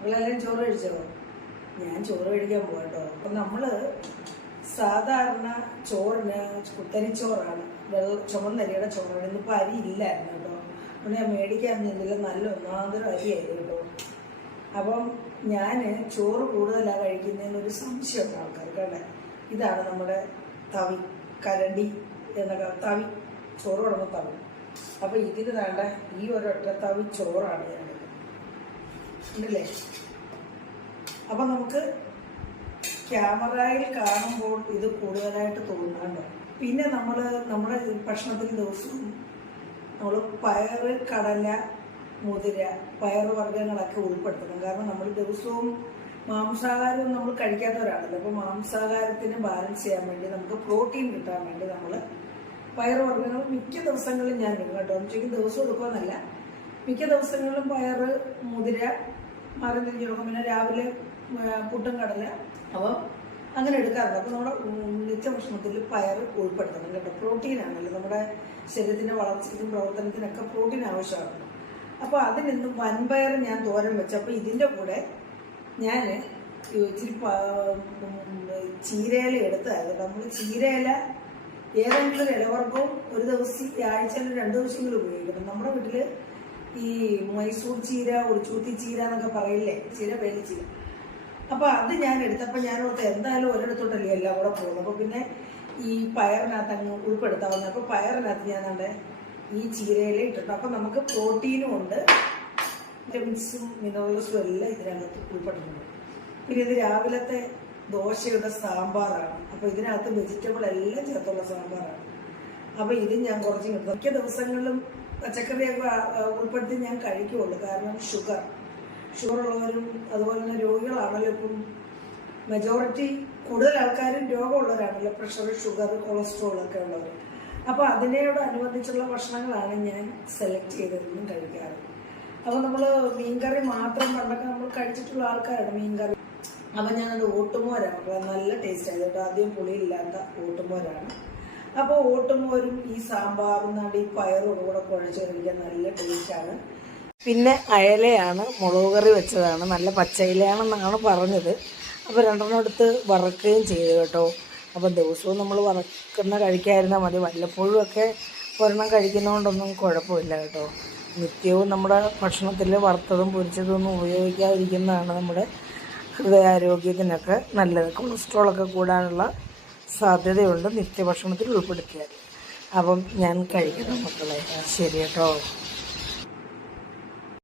നിങ്ങളെല്ലാം ചോറ് കഴിച്ചോ? ഞാൻ ചോറ് കഴിക്കാൻ പോകട്ടോ അപ്പം നമ്മൾ സാധാരണ ചോറിന് കുത്തരിച്ചോറാണ്. വെള്ള ചുമന്നരിയുടെ ചോറാണ്. ഇന്നിപ്പോൾ അരി ഇല്ലായിരുന്നു കേട്ടോ അതുകൊണ്ട് ഞാൻ മേടിക്കാൻ നിന്നില്ല. നല്ല ഒന്നാന്തരം അരിയായിരുന്നു കേട്ടോ അപ്പം ഞാൻ ചോറ് കൂടുതലാണ് കഴിക്കുന്നതിനൊരു സംശയമുണ്ട് ആൾക്കാർക്ക് അല്ലേ? ഇതാണ് നമ്മുടെ തവി കരണ്ടി എന്നൊക്കെ. തവി ചോറ് കൊടുക്കുന്ന തവി. അപ്പം ഇതിന് വേണ്ട ഈ ഒരൊറ്റ തവി ചോറാണ് ഞാൻ ഉണ്ടല്ലേ? അപ്പം നമുക്ക് ക്യാമറയിൽ കാണുമ്പോൾ ഇത് കൂടുതലായിട്ട് തോന്നാണ്ട് പിന്നെ നമ്മൾ നമ്മുടെ ഭക്ഷണത്തിൽ ദിവസവും നമ്മൾ പയർ കടല മുതിര പയറുവർഗങ്ങളൊക്കെ ഉൾപ്പെടുത്തണം. കാരണം നമ്മൾ ദിവസവും മാംസാഹാരം നമ്മൾ കഴിക്കാത്തവരാണല്ലോ. അപ്പോൾ മാംസാഹാരത്തിന് ബാലൻസ് ചെയ്യാൻ വേണ്ടി നമുക്ക് പ്രോട്ടീൻ കിട്ടാൻ വേണ്ടി നമ്മൾ പയർ വർഗങ്ങൾ മിക്ക ദിവസങ്ങളിലും ഞാൻ കേട്ടോ. ഉച്ചയ്ക്ക് ദിവസം എടുക്കുമെന്നല്ല മിക്ക ദിവസങ്ങളിലും പയർ മുതിര മരം തിരിഞ്ഞെടുക്കും പിന്നെ രാവിലെ പുട്ടും കടല. അപ്പോൾ അങ്ങനെ എടുക്കാറുണ്ട്. അപ്പോൾ നമ്മുടെ ഉന്നിച്ച നിത്യഭക്ഷണത്തിൽ പയർ ഉൾപ്പെടുത്തണം കേട്ടോ. പ്രോട്ടീൻ ആണല്ലോ. നമ്മുടെ ശരീരത്തിന്റെ വളർച്ചയ്ക്കും പ്രവർത്തനത്തിനൊക്കെ പ്രോട്ടീൻ ആവശ്യമാണ്. അപ്പോൾ അതിൽ അതിനിന്ന് വൻപയർ ഞാൻ തോരൻ വെച്ചപ്പോൾ ഇതിന്റെ കൂടെ ഞാൻ ഇച്ചിരി ചീരയില എടുത്തായിരുന്നു നമ്മൾ ചീരയില ഏതെങ്കിലും ഒരു ഇലവർഗവും ഒരു ദിവസം ആഴ്ചയിൽ രണ്ട് ദിവസമെങ്കിലും ഉപയോഗിക്കണം. നമ്മുടെ വീട്ടിൽ ഈ മൈസൂർ ചീര ഉടിച്ചൂത്തി ചീര എന്നൊക്കെ പറയില്ലേ? ചീര വേലിച്ചീര അപ്പൊ അത് ഞാൻ എടുത്തപ്പോൾ ഞാൻ ഓർത്ത് എന്തായാലും ഒരിടത്തോട്ടല്ലേ എല്ലാം കൂടെ പോകുന്നത്. അപ്പൊ പിന്നെ ഈ പയറിനകത്ത് അങ്ങ് ഉൾപ്പെടുത്താൻ വന്നത് അപ്പൊ പയറിനകത്ത് ഞാൻ അവിടെ ഈ ചീരയില ഇട്ടിട്ടുണ്ട്. അപ്പൊ നമുക്ക് പ്രോട്ടീനും ഉണ്ട്. വിറ്റമിൻസും മിനറൽസും എല്ലാം ഇതിനകത്ത് ഉൾപ്പെട്ടിട്ടുണ്ട്. പിന്നെ ഇത് രാവിലത്തെ ദോശയുടെ സാമ്പാറാണ്. അപ്പൊ ഇതിനകത്ത് വെജിറ്റബിൾ എല്ലാം ചേർത്തുള്ള സാമ്പാറാണ്. അപ്പൊ ഇത് ഞാൻ കുറച്ച് മിക്ക ദിവസങ്ങളിലും പച്ചക്കറിയൊക്കെ ഉൾപ്പെടുത്തി ഞാൻ കഴിക്കുള്ളൂ. കാരണം ഷുഗർ ഷുഗർ ഉള്ളവരും അതുപോലെ തന്നെ രോഗികളാണല്ലോ ഇപ്പം. മെജോറിറ്റി കൂടുതൽ ആൾക്കാരും രോഗമുള്ളവരാണല്ലോ പ്രഷർ ഷുഗർ കൊളസ്ട്രോൾ ഒക്കെ ഉള്ളവർ അപ്പോൾ അതിനോട് അനുബന്ധിച്ചുള്ള ഭക്ഷണങ്ങളാണ് ഞാൻ സെലക്ട് ചെയ്തതെന്നും കഴിക്കാറ്. അപ്പോൾ നമ്മൾ മീൻകറി മാത്രം പണ്ടൊക്കെ നമ്മൾ കഴിച്ചിട്ടുള്ള ആൾക്കാരാണ് മീൻകറി. അപ്പം ഞാനത് ഓട്ടുമോരാണ്. നല്ല ടേസ്റ്റ് ആയത് കേട്ടോ ആദ്യം പുളിയില്ലാത്ത ഓട്ടുമോരാണ്. അപ്പോൾ ഓട്ടുമോരും ഈ സാമ്പാറും നാണ്ട് ഈ പയറും കൂടെ കുഴച്ച് കഴിക്കാൻ നല്ല ടേസ്റ്റാണ് പിന്നെ അയലയാണ് മുളക് കറി വെച്ചതാണ് നല്ല പച്ചയിലയാണെന്നാണ് പറഞ്ഞത്. അപ്പോൾ രണ്ടെണ്ണം എടുത്ത് വറക്കുകയും ചെയ്തു കേട്ടോ. അപ്പോൾ ദിവസവും നമ്മൾ വറക്കുന്ന കഴിക്കാതിരുന്നാൽ മതി. വല്ലപ്പോഴും ഒക്കെ ഒരെണ്ണം കഴിക്കുന്നതുകൊണ്ടൊന്നും കുഴപ്പമില്ല കേട്ടോ. നിത്യവും നമ്മുടെ ഭക്ഷണത്തിൽ വറുത്തതും പൊരിച്ചതും ഒന്നും ഉപയോഗിക്കാതിരിക്കുന്നതാണ് നമ്മുടെ ഹൃദയാരോഗ്യത്തിനൊക്കെ നല്ലത്. കൊളസ്ട്രോളൊക്കെ കൂടാനുള്ള സാധ്യതയുണ്ട് നിത്യഭക്ഷണത്തിൽ ഉൾപ്പെടുത്തിയാൽ. അപ്പം ഞാൻ കഴിക്കണം മക്കളെ. ശരി കേട്ടോ.